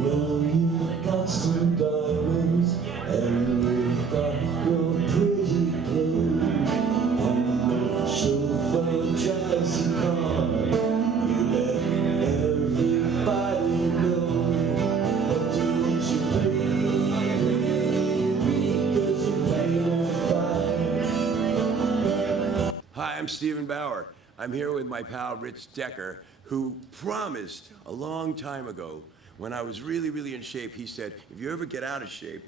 Well, you've got some diamonds and you've got your pretty clothes. On the chauffeur drives your car. You let everybody know. But don't you play because you play on fire. Hi, I'm Stephen Bauer. I'm here with my pal Rich Decker, who promised a long time ago, when I was really in shape, he said, if you ever get out of shape,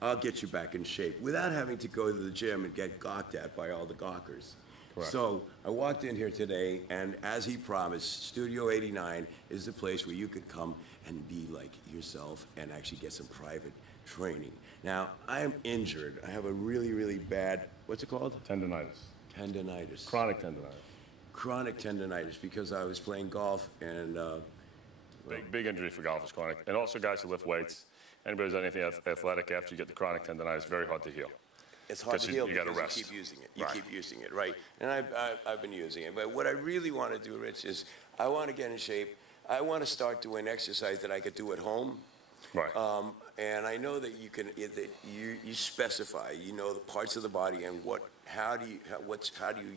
I'll get you back in shape without having to go to the gym and get gawked at by all the gawkers. Correct. So I walked in here today, and as he promised, Studio 89 is the place where you could come and be like yourself and actually get some private training. Now, I am injured. I have a really bad, what's it called? Tendonitis. Tendonitis. Chronic tendonitis. Chronic tendonitis because I was playing golf and big injury for golfers, chronic. And also guys who lift weights. Anybody who's done anything athletic after you get the chronic tendonitis, very hard to heal. It's hard to heal because you rest. keep using it. You keep using it, right? And I've been using it. But what I really want to do, Rich, is I want to get in shape. I want to start doing exercise that I could do at home. Right. And I know that you can. You specify. You know the parts of the body and how do you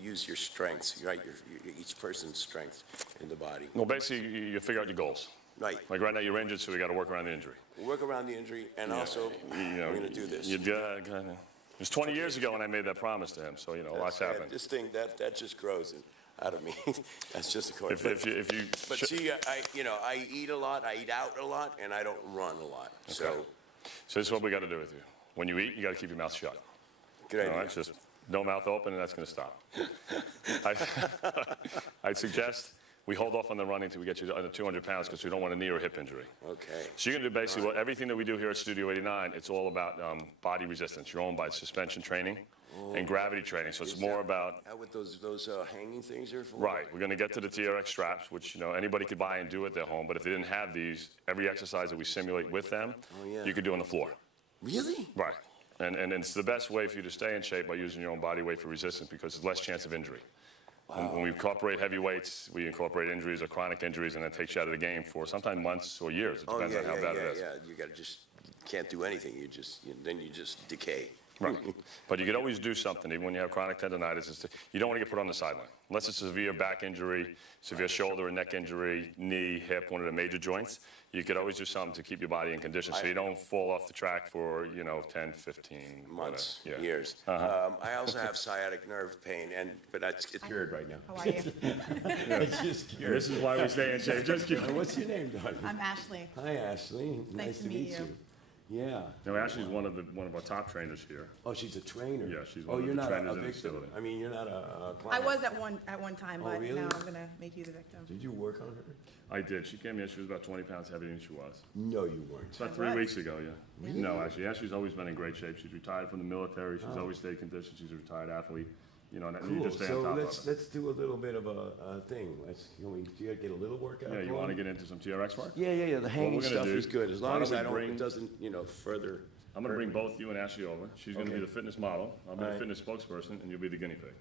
use your strengths, right? Each person's strengths in the body. Well, basically, you figure out your goals. Right. Like right now, you're injured, so we got to work around the injury. Work around the injury, and also we're going to do this. It was 20 years ago when I made that promise to him, so a lot's happened. This thing that just grows out of me. That's just a coin. But see, I eat a lot, I eat out a lot, and I don't run a lot. Okay. So this is what we got to do with you. When you eat, you got to keep your mouth shut. Good idea. All right, just no mouth open, and that's going to stop. I'd suggest we hold off on the running until we get you under 200 pounds because we don't want a knee or hip injury. Okay. So you're going to do basically everything that we do here at Studio 89, it's all about body resistance, your own body suspension training and gravity training. So it's more about... What those hanging things are for? Right. We're going to get to the TRX straps, which anybody could buy and do at their home. But if they didn't have these, every exercise that we simulate with them, you could do on the floor. Really? Right. And it's the best way for you to stay in shape by using your own body weight for resistance because there's less chance of injury. Wow. When we incorporate heavy weights, we incorporate injuries or chronic injuries, and that takes you out of the game for sometimes months or years. It depends on how bad it is. You got to can't do anything. Then you just decay. Right. But you could always do something, even when you have chronic tendonitis. You don't want to get put on the sideline. Unless it's a severe back injury, severe shoulder or neck injury, knee, hip, one of the major joints, you could always do something to keep your body in condition so you don't fall off the track for, 10, 15 months, years. I also have sciatic nerve pain, but it's cured right now. How are you? It's just cured. This is why we stay in shape. Just cured. What's your name, darling? I'm Ashley. Hi, Ashley. Nice to meet you. Yeah. No, Ashley's one of our top trainers here. Oh, she's a trainer. Yeah, she's one of the trainers in the facility. I mean, you're not a client. I was at one time, but really? now I'm gonna make you the victim. Did you work on her? I did. She came in. She was about 20 pounds heavier than she was. No, you weren't. About 3 weeks ago, yeah. Really? No, actually, Ashley's always been in great shape. She's retired from the military. She's always stayed conditioned. She's a retired athlete. Cool. You just stay on top of it. Let's do a little bit of a thing. Can we get a little workout? Yeah, you want to get into some TRX work? Yeah. The hanging stuff is good as long as it doesn't, further. I'm going to bring both you and Ashley over. She's going to be the fitness model. I'll be the fitness spokesperson, and you'll be the guinea pig.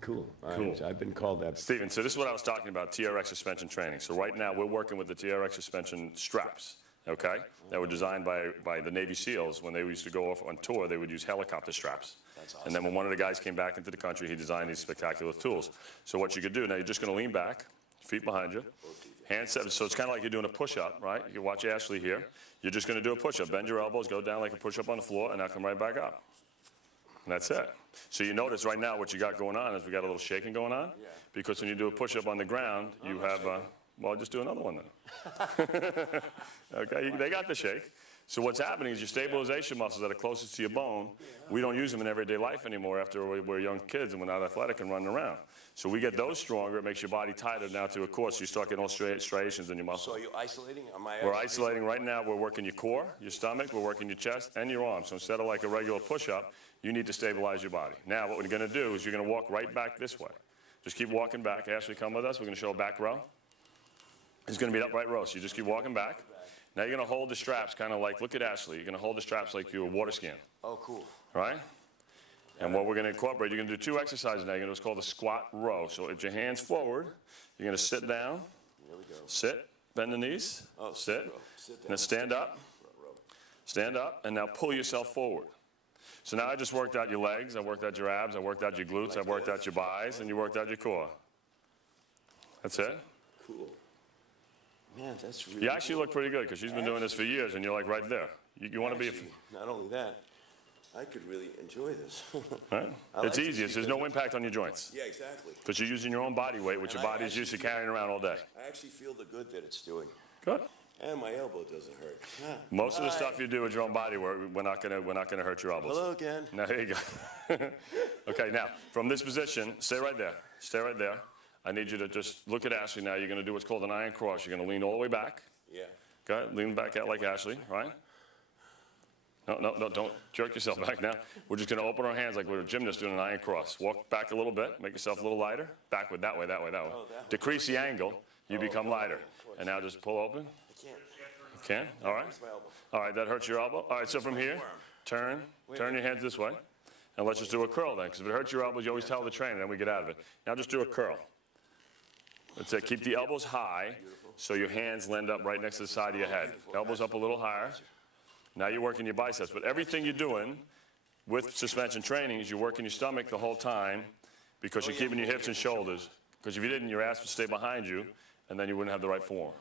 Cool. Cool. Right. I've been called that. Steven, so this is what I was talking about, TRX suspension training. So right now we're working with the TRX suspension straps, okay, that were designed by the Navy SEALs. When they used to go off on tour, they would use helicopter straps. That's awesome. And then when one of the guys came back into the country, he designed these spectacular tools. So what you could do, now you're just going to lean back, feet behind you, hands seven. So it's kind of like you're doing a push-up, right? You can watch Ashley here. You're just going to do a push-up. Bend your elbows, go down like a push-up on the floor, and now come right back up. And that's it. So you notice right now what you got going on is we got a little shaking going on. Yeah. Because when you do a push-up on the ground, you have, well, just do another one then. Okay, they got the shake. So what's happening is your stabilization muscles that are closest to your bone, we don't use them in everyday life anymore after we're young kids and we're not athletic and running around. So we get those stronger, it makes your body tighter now to a core, so you start getting all striations in your muscles. So are you isolating? We're isolating right now. We're working your core, your stomach, we're working your chest, and your arms. So instead of like a regular push-up, you need to stabilize your body. Now what we're going to do is you're going to walk right back this way. Just keep walking back. Ashley, come with us. We're going to show a back row. It's going to be an upright row, so you just keep walking back. Now you're going to hold the straps kind of like, look at Ashley, you're going to hold the straps like you're a water skiing. Oh, cool. Right? And what we're going to incorporate, you're going to do 2 exercises now. You're going to do what's called the squat row. So with your hands forward, you're going to sit down, sit, bend the knees, Oh, sit, sit and then stand up. Stand up, and now pull yourself forward. So now I just worked out your legs, I worked out your abs, I worked out your glutes, I worked out your buys, and you worked out your core. That's it. Cool. Man, that's really You actually look pretty good, because she's been doing this for years, and you're like right there. You want to be, Actually, not only that, I could really enjoy this. right? It's easiest. There's no impact on your joints, Yeah, exactly. because you're using your own body weight, which your And I body's used to actually carrying around all day. I actually feel the good that it's doing. Good. And my elbow doesn't hurt. Most of the stuff you do with your own body weight, we're not gonna hurt your elbows. Hello again. Now, here you go. Okay, now, from this position, stay right there. Stay right there. I need you to just look at Ashley now. You're going to do what's called an iron cross. You're going to lean all the way back. Yeah. Okay, lean back out like Ashley, right? No, don't jerk yourself back now. We're just going to open our hands like we're a gymnast doing an iron cross. Walk back a little bit. Make yourself a little lighter. Backward, that way. Decrease the angle. You become lighter. And now just pull open. I can't. You can? All right. My elbow. All right, that hurts your elbow. All right, so from here, turn your hands this way. And let's just do a curl then, because if it hurts your elbows, you always tell the trainer, then we get out of it. Now just do a curl. That's it. Keep the elbows high so your hands land up right next to the side of your head. Elbows up a little higher. Now you're working your biceps. But everything you're doing with suspension training is you're working your stomach the whole time because you're keeping your hips and shoulders. Because if you didn't, your ass would stay behind you, and then you wouldn't have the right form.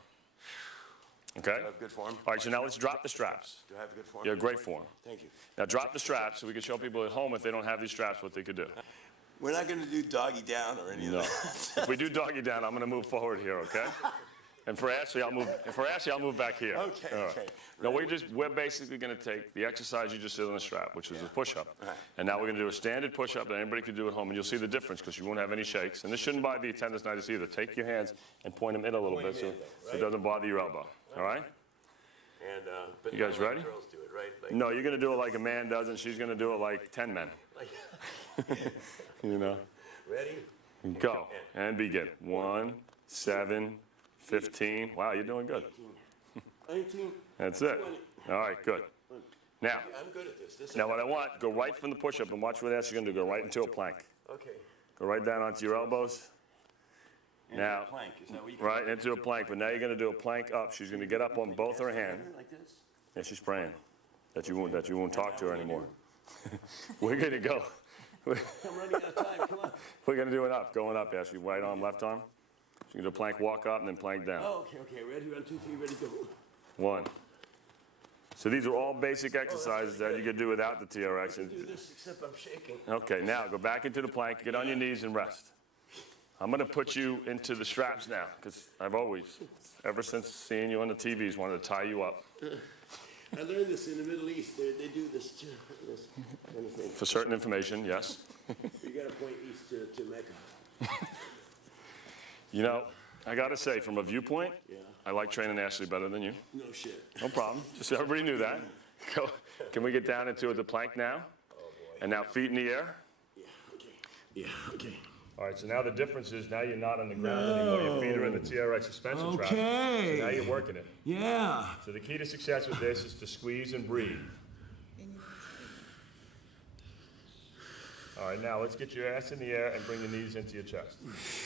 Okay? Do I have good form? All right, so now let's drop the straps. Do I have good form? You have great form. Thank you. Now drop the straps so we can show people at home if they don't have these straps what they could do. We're not going to do doggy down or any of No. that. If we do doggy down, I'm going to move forward here, okay? And for Ashley, I'll move back here. Okay, All right. okay. No, we're basically going to take the exercise you just did on the strap, which is a push-up. And now we're going to do a standard push-up that anybody can do at home, and you'll see the difference because you won't have any shakes. And this shouldn't bother the tendonitis either. Take your hands and point them in a little bit so it doesn't bother your elbow. All right? And, but You guys ready? girls do it, right? Like, No, you're going to do it like a man does, and she's going to do it like 10 men. You know? ready? Go. And begin. 1, 7, 15. Wow, you're doing good. 19. That's it. All right, good. Now, I'm good at this. now what I want, go right from the push-up and watch what else you're going to do. Go right into a plank. Okay. Go right down onto your elbows. Now, Plank, is that what you right into a plank, but now you're going to do a plank up. She's going to get up on both her hands. like this? Yeah, she's praying that you won't talk to her anymore. We're going to go. I'm running out of time, come on. We're going to do it up, going up, Ashley. Right arm, left arm. So you're going to do plank walk up and then plank down. Oh, okay, ready? 1, 2, 3, ready, go. 1. So these are all basic exercises that you can do without the TRX. Do this, except I'm shaking. Okay, now go back into the plank, get on your knees and rest. I'm going to put you into the straps now, because I've always, ever since seeing you on the TVs, wanted to tie you up. I learned this in the Middle East. They do this too. This kind of thing. For certain information, yes. You got to point east to Mecca. You know, I got to say, from a viewpoint, I like training Ashley better than you. No shit. No problem. Just so everybody knew that. Go. Can we get down into the plank now? Oh, boy. And now feet in the air. Yeah, okay. Yeah, okay. All right, so now the difference is now you're not on the ground anymore. Your feet are in the TRX suspension strap. Okay. So now you're working it. Yeah. So the key to success with this is to squeeze and breathe. All right, now let's get your ass in the air and bring your knees into your chest.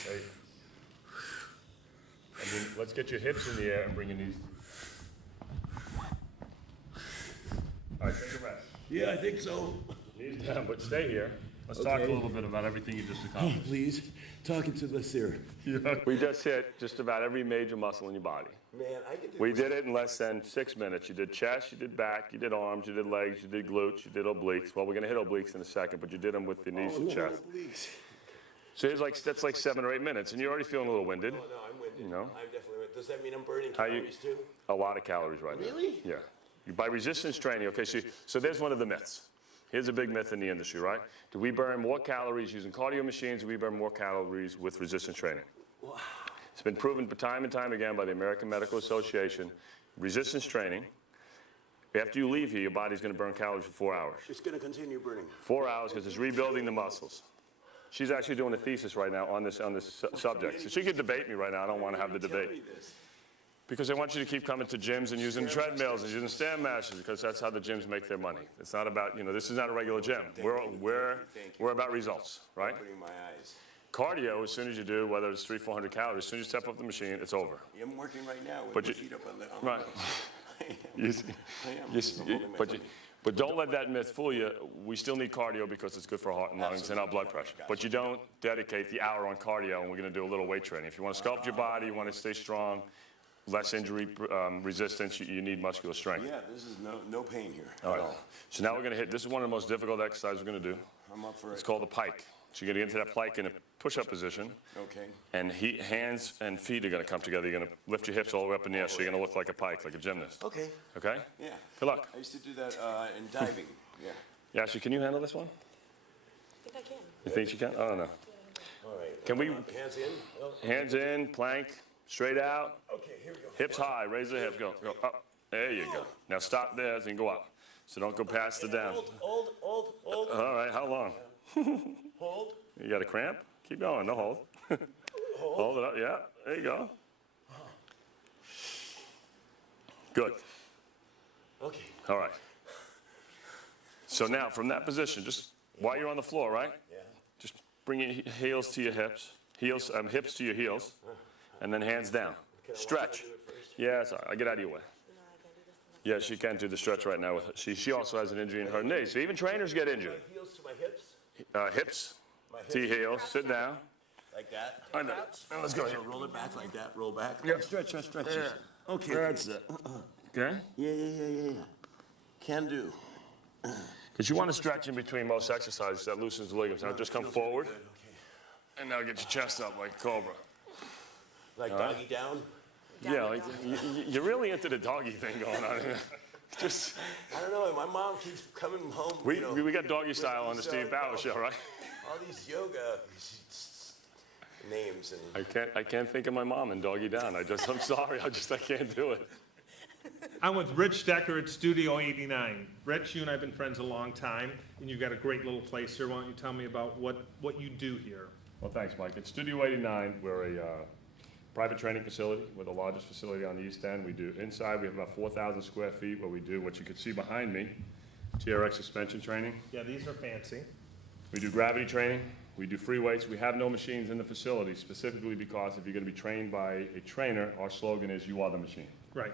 Okay. And then let's get your hips in the air and bring your knees. All right, take a rest. Yeah, I think so. Knees down, but stay here. Let's talk a Okay. little bit about everything you just accomplished. Please, talking to the here. We just hit just about every major muscle in your body. Man, I can do We did it in less than 6 minutes. You did chest, you did back, you did arms, you did legs, you did glutes, you did obliques. Well, we're going to hit obliques in a second, but you did them with the knees and chest. So that's like 7 or 8 minutes, and you're already feeling a little winded. Oh, no, I'm winded. You know? I'm definitely winded. Does that mean I'm burning How you- calories too? A lot of calories right now. Really? Yeah. By resistance training, okay, so there's one of the myths. Here's a big myth in the industry, right? Do we burn more calories using cardio machines, or do we burn more calories with resistance training? Wow. It's been proven time and time again by the American Medical Association. Resistance training, after you leave here, your body's going to burn calories for 4 hours. It's going to continue burning. 4 hours because it's rebuilding the muscles. She's actually doing a thesis right now on this subject. So she could debate me right now. I don't want to have the Tell me debate. this. Because they want you to keep coming to gyms and using treadmills and using stand mashers because that's how the gyms make their money. It's not about, this is not a regular gym. We're about results, right? Opening my eyes. Cardio, as soon as you do, whether it's 300, 400 calories, as soon as you step up the machine, it's over. I'm working right now with But my you- feet up on the Right. You see- you see- but don't let that myth fool you. We still need cardio because it's good for our heart and lungs and our blood pressure. But you don't dedicate the hour on cardio, and we're going to do a little weight training. If you want to sculpt your body, you want to stay strong, less injury resistance, you need muscular strength. Yeah, this is no pain here All at right. all. So now we're going to hit, this is one of the most difficult exercises we're going to do. I'm up for It's it. called the pike. So you're going to get into that pike in a push-up position. Okay. And hands and feet are going to come together. You're going to lift your hips all the way up in the air, so you're going to look like a pike, like a gymnast. Okay. Okay? Yeah. Good luck. I used to do that in diving. Yeah. Yeah, Ashley, can you handle this one? I think I can. You think you can? I don't know. All right. Can we, Hands in. Oh, hands in, plank, straight out, okay, here we go. hips high, raise the hips, go up. There you go. Now stop there and go up. So don't go past the down. Hold. All right, how long? Hold. You got a cramp? Keep going, no hold. Hold it up, yeah, there you go. Good, Okay. all right. So now, from that position, just while you're on the floor, right? Yeah. Just bring your heels to your hips, hips to your heels, and then hands down. Stretch. Yeah, sorry, I'll get out of your way. Yeah, she can do the stretch right now. She also has an injury in her knee, so even trainers get injured. Heels to my hips. Hips to your heels, sit down. Like that. I know. Now let's go here. Roll it back like that. Roll back. Yeah. Stretch. Yeah. Okay. That's it. Okay? Yeah. Can do. Because you want to stretch in between most exercises that loosens the ligaments. Now just come forward, Good. Okay. and now get your chest up like a cobra. Like doggy down. Yeah, like, you're really into the doggy thing going on here. Just, I don't know. My mom keeps coming home. we got doggy style on the these, Steve Bauer show, right? All these yoga names and. I can't think of my mom and doggy down. I'm sorry, I can't do it. I'm with Rich Decker at Studio 89. Rich, you and I have been friends a long time, and you've got a great little place here. Why don't you tell me about what you do here? Well, thanks, Mike. At Studio 89, we're a private training facility. We're the largest facility on the East End. We do inside, we have about 4,000 square feet where we do what you can see behind me, TRX suspension training. Yeah, these are fancy. We do gravity training. We do free weights. We have no machines in the facility specifically because if you're going to be trained by a trainer, our slogan is "You are the machine." Right.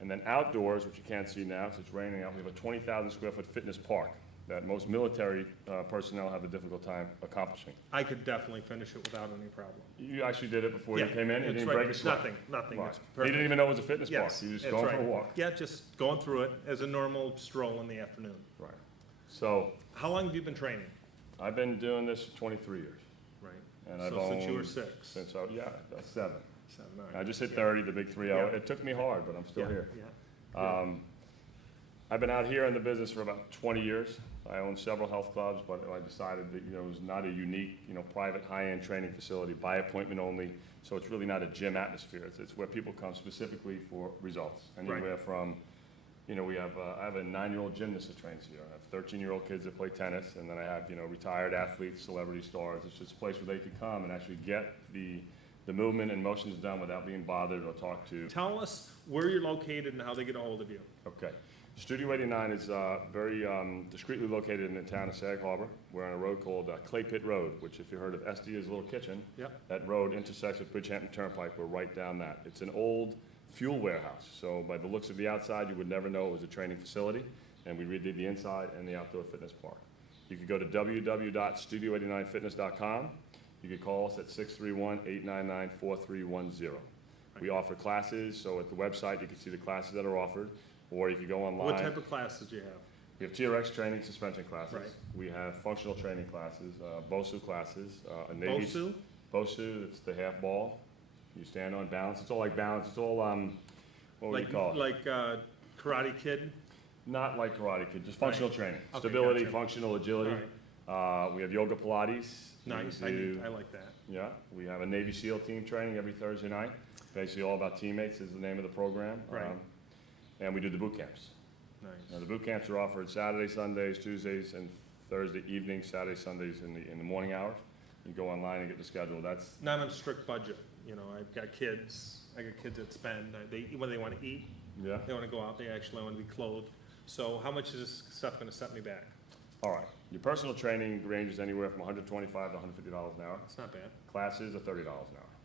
And then outdoors, which you can't see now because it's raining out, we have a 20,000 square foot fitness park that most military personnel have a difficult time accomplishing. I could definitely finish it without any problem. You actually did it before Yeah, you came in. You that's didn't right. break a sweat. Nothing. Right. It's You perfect. didn't even know it was a fitness Yes, park. You just that's going right. for a walk. Yeah, just going through it as a normal stroll in the afternoon. Right. So How long have you been training? I've been doing this for 23 years. Right. And I've So since you were owned 6. Since that's 7. 7, I just hit 30, the big 3-0. Yeah. It took me hard, but I'm still here. Yeah. I've been out here in the business for about 20 years. I own several health clubs, but I decided that it was not a unique, private high-end training facility, by appointment only. So it's really not a gym atmosphere. It's where people come specifically for results. Anywhere from, I have a 9-year-old gymnast that trains here. I have 13-year-old kids that play tennis, and then I have, retired athletes, celebrity stars. It's just a place where they could come and actually get the movement and motions done without being bothered or talked to. Tell us where you're located and how they get a hold of you. Okay. Studio 89 is very discreetly located in the town of Sag Harbor. We're on a road called Clay Pit Road, which if you heard of Estia's Little Kitchen, Yep. that road intersects with Bridgehampton Turnpike. We're right down that. It's an old fuel warehouse, so by the looks of the outside, you would never know it was a training facility, and we redid the inside and the outdoor fitness park. You could go to www.studio89fitness.com. You could call us at 631-899-4310. We offer classes, so at the website, you can see the classes that are offered. Or you can go online. What type of classes do you have? We have TRX training suspension classes. Right. We have functional training classes, BOSU classes. A Navy BOSU? BOSU, it's the half ball. You stand on balance. It's all like balance. It's all, what would you call it? Like Karate Kid? Not like Karate Kid, just functional training. Okay, Stability, gotcha. functional agility. We have yoga Pilates. Nice. We I like that. Yeah, we have a Navy SEAL team training every Thursday night. Basically all about teammates is the name of the program. Right. And we do the boot camps. Nice. Now, the boot camps are offered Saturday, Sundays, Tuesdays, and Thursday evenings, Saturday, Sundays in the morning hours. You go online and get the schedule. That's Not on a strict budget. I've got kids. I got kids that spend. When they want to eat, yeah. they want to go out. They actually want to be clothed. So how much is this stuff going to set me back? All right. Your personal training ranges anywhere from $125 to $150 an hour. It's not bad. Classes are $30 an hour.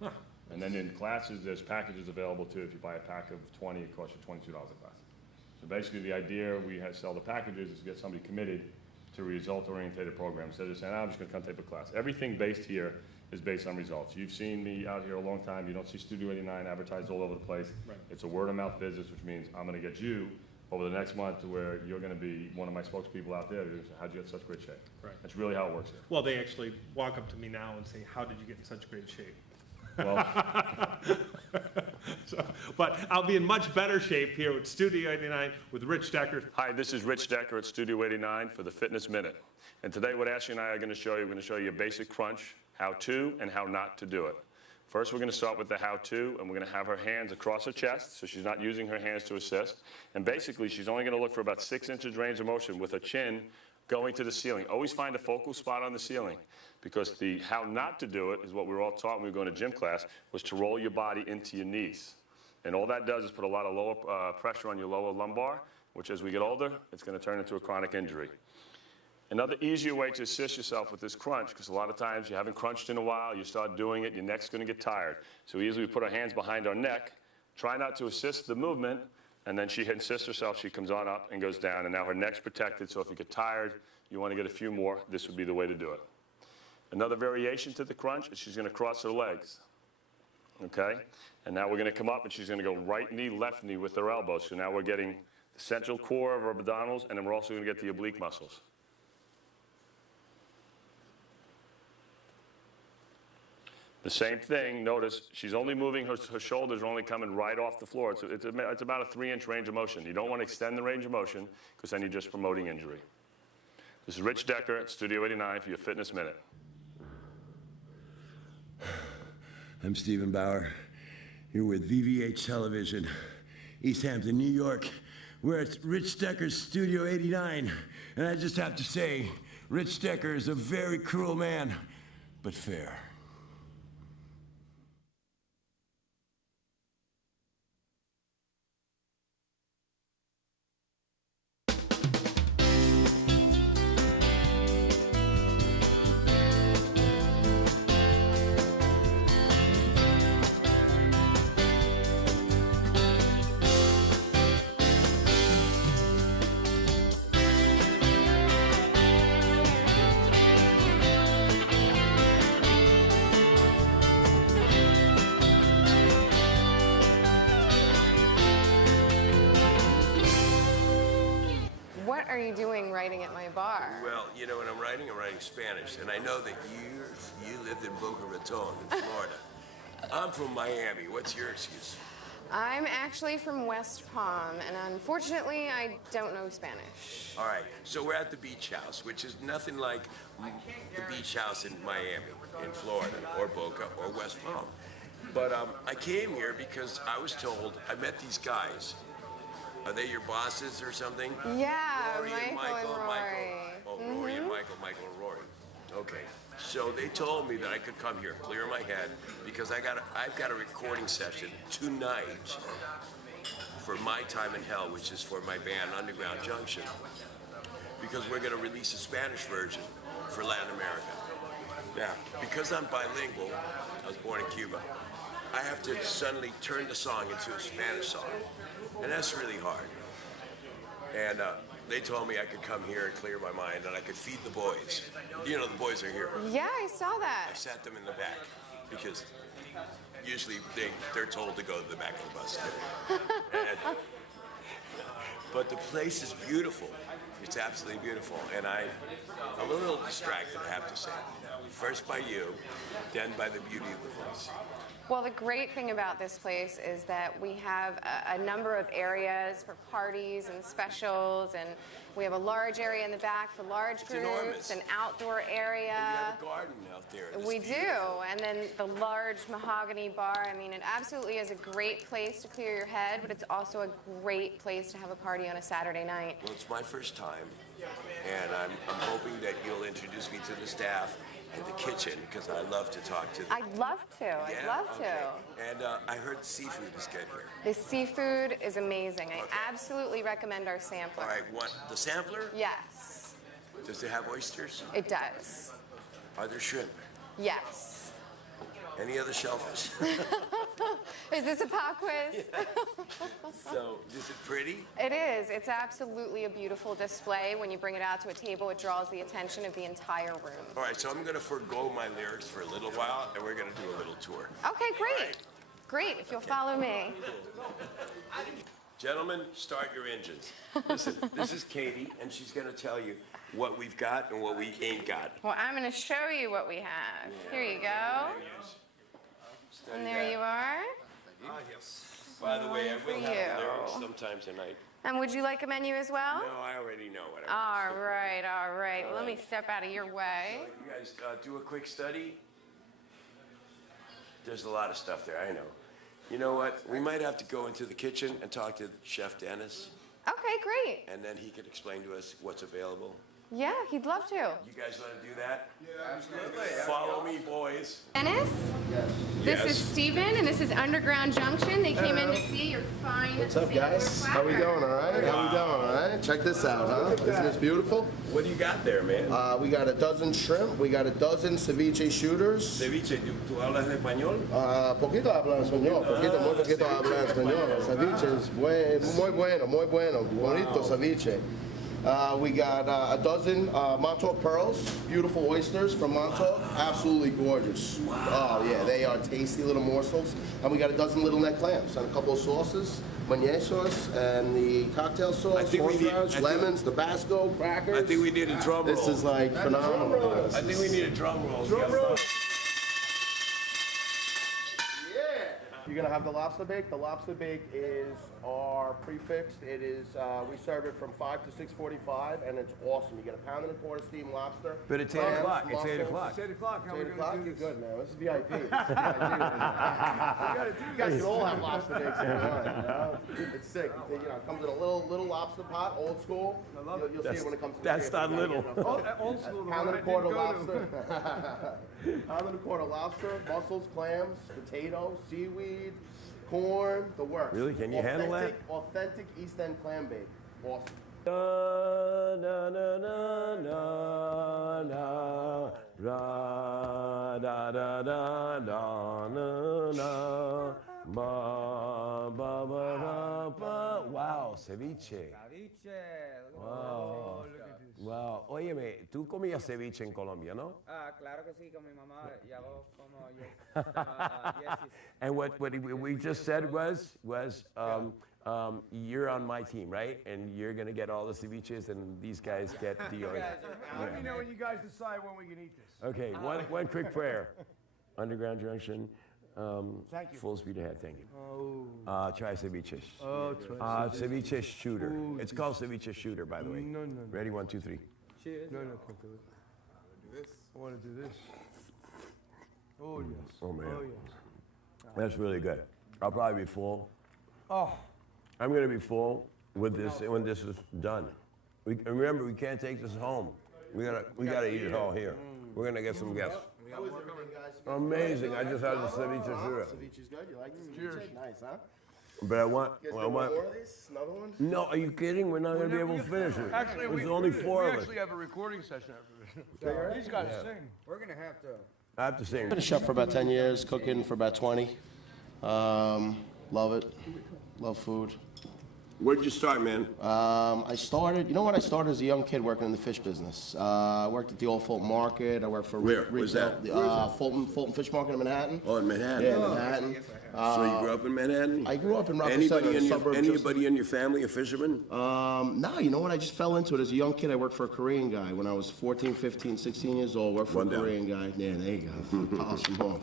Huh. And then in classes, there's packages available too. If you buy a pack of 20, it costs you $22 a class. So basically the idea we sell the packages is to get somebody committed to a result-oriented program. Instead of saying, I'm just gonna come take a class. Everything based here is based on results. You've seen me out here a long time. You don't see Studio 89 advertised all over the place. Right. It's a word-of-mouth business, which means I'm gonna get you over the next month to where you're gonna be one of my spokespeople out there. How'd you get in such great shape? Right. That's really how it works here. Well, they actually walk up to me now and say, how did you get in such great shape? Well, But I'll be in much better shape here with Studio 89 with Rich Decker. hi, this is Rich Decker at Studio 89 for the Fitness Minute. And today what Ashley and I are gonna show you, we're gonna show you a basic crunch, how to and how not to do it. First, we're gonna start with the how-to, and we're gonna have her hands across her chest, so she's not using her hands to assist. And basically, she's only gonna look for about 6 inches range of motion with her chin going to the ceiling. Always find a focal spot on the ceiling, because the how not to do it is what we were all taught when we were going to gym class, was to roll your body into your knees. And all that does is put a lot of lower pressure on your lower lumbar, which as we get older, it's gonna turn into a chronic injury. Another easier way to assist yourself with this crunch, because a lot of times you haven't crunched in a while, you start doing it, your neck's gonna get tired. So easily we put our hands behind our neck, try not to assist the movement, and then she insists herself, she comes on up and goes down, and now her neck's protected, so if you get tired, you wanna get a few more, this would be the way to do it. Another variation to the crunch is she's gonna cross her legs, okay? And now we're gonna come up and she's gonna go right knee, left knee with her elbows. So now we're getting the central core of our abdominals, and then we're also gonna get the oblique muscles. The same thing, notice she's only moving, her shoulders are only coming right off the floor. It's about a 3-inch range of motion. You don't want to extend the range of motion because then you're just promoting injury. This is Rich Decker at Studio 89 for your Fitness Minute. I'm Stephen Bauer, here with VVH Television, East Hampton, New York. We're at Rich Decker's Studio 89, and I just have to say, Rich Decker is a very cruel man, but fair. What are you doing writing at my bar? Well, you know what I'm writing Spanish, and I know that you lived in Boca Raton, in Florida. I'm from Miami. What's your excuse? I'm actually from West Palm, and unfortunately, I don't know Spanish. All right, so we're at the Beach House, which is nothing like the Beach House in Miami, in Florida, or Boca, or West Palm. But I came here because I was told, I met these guys. Are they your bosses or something? Yeah, Rory and Michael and Rory. Oh, Rory and Michael and Rory. Okay, so they told me that I could come here, clear my head, because I've got a recording session tonight for My Time in Hell, which is for my band Underground Junction, because we're gonna release a Spanish version for Latin America. Now, because I'm bilingual, I was born in Cuba, I have to suddenly turn the song into a Spanish song, and that's really hard. And they told me I could come here and clear my mind, and I could feed the boys. You know, the boys are here. Yeah, I saw that. I sat them in the back, because usually they're told to go to the back of the bus. And, but the place is beautiful. It's absolutely beautiful, and I'm a little distracted, I have to say. First by you, then by the beauty of the place. Well, the great thing about this place is that we have a number of areas for parties and specials, and we have a large area in the back for large groups, enormous. an outdoor area. And you have a garden out there. It's We beautiful. do, and then the large mahogany bar. I mean, it absolutely is a great place to clear your head, but it's also a great place to have a party on a Saturday night. Well, it's my first time, and I'm hoping that you'll introduce me to the staff and the kitchen, because I love to talk to them. I'd love to. I'd love to. And I heard the seafood is good here. The seafood is amazing. I Okay. absolutely recommend our sampler. All right, what, the sampler? Yes. Does it have oysters? It does. Are there shrimp? Yes. Any other shellfish? Is this a pop quiz? So, is it pretty? It is. It's absolutely a beautiful display. When you bring it out to a table, it draws the attention of the entire room. All right, so I'm going to forego my lyrics for a little while, and we're going to do a little tour. Okay, great. Great, if you'll follow me. Gentlemen, start your engines. Listen, this is Katie, and she's going to tell you what we've got and what we ain't got. Well, I'm going to show you what we have. Here you go. And there you are. By the way, I will have you. lyrics sometime tonight. And would you like a menu as well? No, I already know what I All right, all right. Well, let me step out of your way. You guys do a quick study. There's a lot of stuff there, I know. You know what? We might have to go into the kitchen and talk to Chef Dennis, Okay, great. and then he could explain to us what's available. Yeah, he'd love to. You guys want to do that? Yeah, absolutely. Follow me, boys. Dennis? This is Steven, and this is Underground Junction. They came in to see your fine. What's up, guys? How we doing, all right? How we doing, all right? Check this out, huh? Isn't this beautiful? What do you got there, man? We got a dozen shrimp. We got a dozen ceviche shooters. Ceviche, ¿tú hablas español? Poquito hablan español. Muy poquito hablan español. Ceviche es muy bueno. Bonito ceviche. We got a dozen Montauk pearls, beautiful oysters from Montauk, absolutely gorgeous. Wow. Oh yeah, they are tasty little morsels. And we got a dozen little neck clams and a couple of sauces, Meunier sauce and the cocktail sauce, horseradish, lemons, Tabasco, crackers. I think we need a drum roll. This is like phenomenal. I think we need a drum roll. Drum roll. You're gonna have the lobster bake. The lobster bake is our prefixed. It is we serve it from 5 to 6:45, and it's awesome. You get a pound and a quarter steamed lobster. But it's 8 o'clock. It's 8 o'clock. It's 8 o'clock. How It's are 8 we going o'clock. to do You're this? good, man. This is VIP. You guys can all have lobster bakes if you want. You know? It's sick. You know, it comes in a little lobster pot, old school. I love it. You'll see it when it comes to That's the table. not little. Old school. the Pound one and a I quarter didn't go to. lobster. Pound and a quarter lobster, mussels, clams, potato, seaweed, corn, the works. Really? Can you handle that? Authentic East End clam bake. Awesome. Da, na, na, na, na, na, ra, da, da, da, da, na, na, ba, ba, ba, ba, ba. Wow, ceviche. Wow. Wow. Óyeme, tú comías ceviche en Colombia, ¿no? Claro que sí, con mi mamá, y hago como yo. And what we just said was you're on my team, right? And you're gonna get all the ceviches, and these guys get the oil. Let me know when you guys decide when we can eat this. Okay, one quick prayer. Underground Junction. Thank you. Full speed ahead. Thank you. Oh. Try ceviches. Oh, Ceviche shooter. It's called ceviche shooter, by the way. No. Ready? 1, 2, 3. Cheers. No, can't do it. I want to do this. Oh, yes. Oh man, Oh, yes. that's really good. I'll probably be full. Oh. I'm gonna be full with this when this is done. And remember, we can't take this home. We gotta eat it all here. We're gonna get some guests. How is everything, guys? Amazing. I just had the ceviche shooter. Ceviche's good. You like the ceviche? Nice, huh? But I want. You guys want more of these? Another one? No, are you kidding? We're not gonna be able to finish it. Actually, There's only 4 we of us. actually have a recording session after this. These guys sing. We're going to have to. I have to sing. Been a chef for about 10 years, cooking for about 20. Love it. Love food. Where'd you start, man? I started as a young kid working in the fish business. I worked at the old Fulton Market. I worked for Where? Where's that? Fulton Fish Market in Manhattan. Oh, in Manhattan. Yeah, Manhattan. So you grew up in Manhattan? I grew up in Rockland Center, Anybody a suburb just- anybody in your family a fisherman? No, you know what? I just fell into it as a young kid. I worked for a Korean guy when I was 14, 15, 16 years old. Worked for One a down. Korean guy. Yeah, there you go. Polish them home.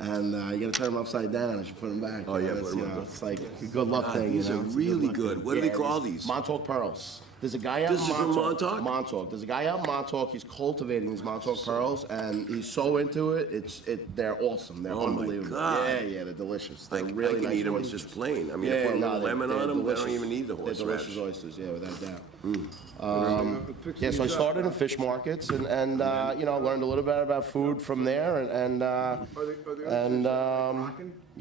And you got to turn them upside down. I should put them back. Oh, yeah, It's, put 'em you up. know, it's like a good luck thing. These you are know? It's a really luck good. thing. What do they call these? Montauk pearls. There's a guy out This in is from Montauk. Montauk? Montauk. There's a guy out in Montauk. He's cultivating these Montauk pearls, and he's so into it. They're awesome. They're Oh, my unbelievable. God. Yeah, they're delicious. They're I really can nice eat them oysters. just plain. I mean, I Yeah, put a no, little lemon they're on them. I delicious. don't even need the They're horseradish. delicious oysters, yeah, without doubt. Yeah, so I started in fish markets and you know, learned a little bit about food from there and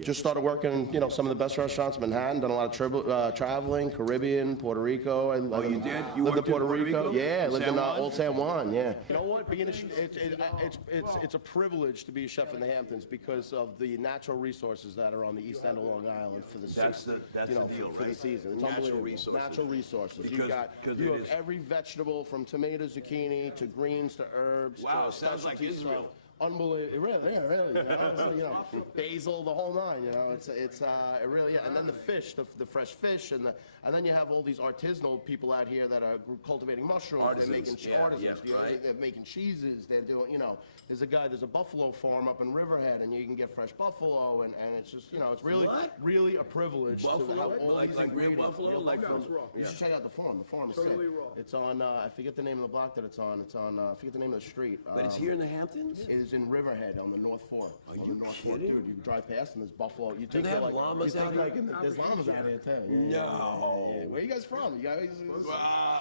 Just started working, you know, some of the best restaurants in Manhattan. Done a lot of traveling, Caribbean, Puerto Rico. You did? You lived in worked in Puerto Rico? Yeah, I lived in San Juan? Old San Juan. Yeah. You know what? Being it's a privilege to be a chef in the Hamptons because of the natural resources that are on the East End of Long Island for the That's the deal, for the right? season. It's Natural unbelievable. resources. Natural resources. Because You it have is- every vegetable from tomato, zucchini to greens to herbs. Wow, to sounds like specialty Israel. stuff. Unbelievable, really, yeah, really. You know, basil, the whole nine. You know, it really, yeah. And then the fish, the fresh fish, and then you have all these artisanal people out here that are cultivating mushrooms. Artisans, They're making artisans. yeah, right. They're making cheeses. They're doing, you know, there's a buffalo farm up in Riverhead, and you can get fresh buffalo, and it's just, you know, it's really, What? really a privilege to Buffalo? have all Like these real ingredients. buffalo? Real Like buffalo. from- You should check out the farm. The farm is Totally sick. raw. It's on, I forget the name of the block that it's on. It's on, I forget the name of the street. But it's here in the Hamptons? It is in Riverhead on the North Fork. Are On you the North Fork. kidding? Dude, you drive past and there's buffalo. You take they have llamas out here? There's llamas out here too. Yeah, No. yeah. Where you guys from? You guys?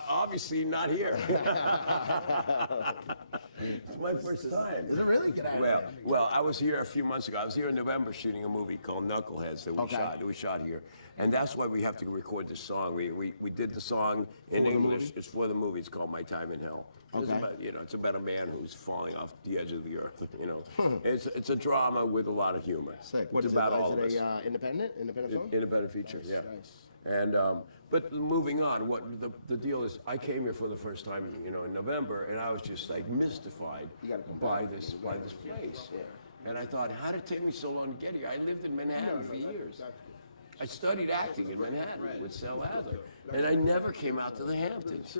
Obviously not here. It's my first time. Is it really? Get out of Well, here. well, I was here a few months ago. I was here in November shooting a movie called Knuckleheads that we shot here. And that's why we have to record this song. We did the song in English. It's for the movie. It's called My Time in Hell. It's about, you know, it's about a man who's falling off the edge of the earth, you know. It's a drama with a lot of humor. Sick. It's about all of us. Is it a independent film? Independent feature, Nice, yeah. nice. And but moving on, what the deal is, I came here for the first time, you know, in November, and I was just like mystified by this place. And I thought, how did it take me so long to get here? I lived in Manhattan for years. I studied acting in Manhattan with Sal Adler, and I never came out to the Hamptons.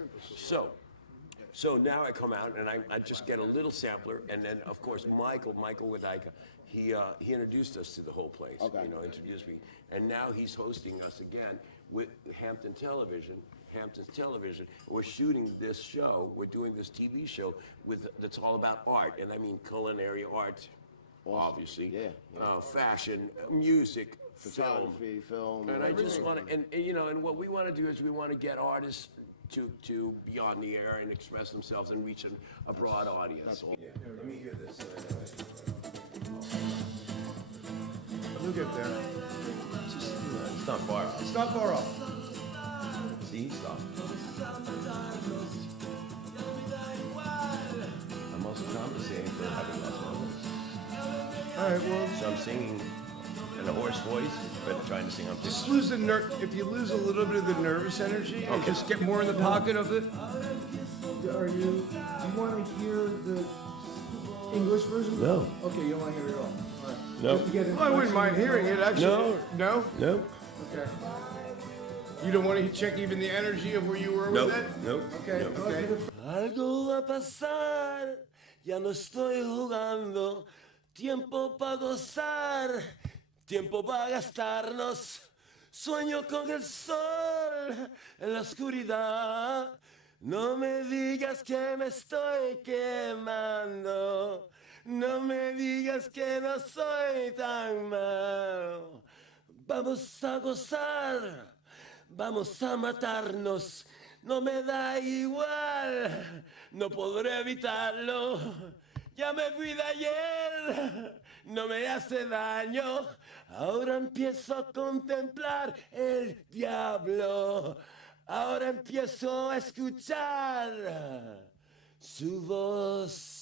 So now I come out and I just get a little sampler, and then of course Michael with Ika, he introduced us to the whole place. You know, introduced me, and now he's hosting us again with Hamptons Television. We're shooting this show. We're doing this TV show that's all about art, and I mean culinary art, obviously. Fashion, music, Photography, film. and I just want to, and you know, and what we want to do is we want to get artists to be on the air and express themselves and reach a broad audience. Yeah. Let me hear this. You'll get there. It's not far off. It's not far off. See, stop. I'm also compensating for having less moments. All right, well, So I'm singing in a hoarse voice, but trying to sing on just lose the if you lose a little bit of the nervous energy and just get more in the pocket of it. Do you want to hear the English version? No. Okay, you don't want to hear it at all. All right. No. Just to get I wouldn't mind hearing it, actually. No. No? No. Okay. You don't want to check even the energy of where you were Nope. with it? Nope. Okay, Nope. okay. Algo va a pasar, ya no estoy jugando. Tiempo para gozar, tiempo para gastarnos. Sueño con el sol en la oscuridad. No me digas que me estoy quemando. No me digas que no soy tan malo. Vamos a gozar, vamos a matarnos. No me da igual, no podré evitarlo. Ya me fui de ayer, no me hace daño. Ahora empiezo a contemplar el diablo. Ahora empiezo a escuchar su voz.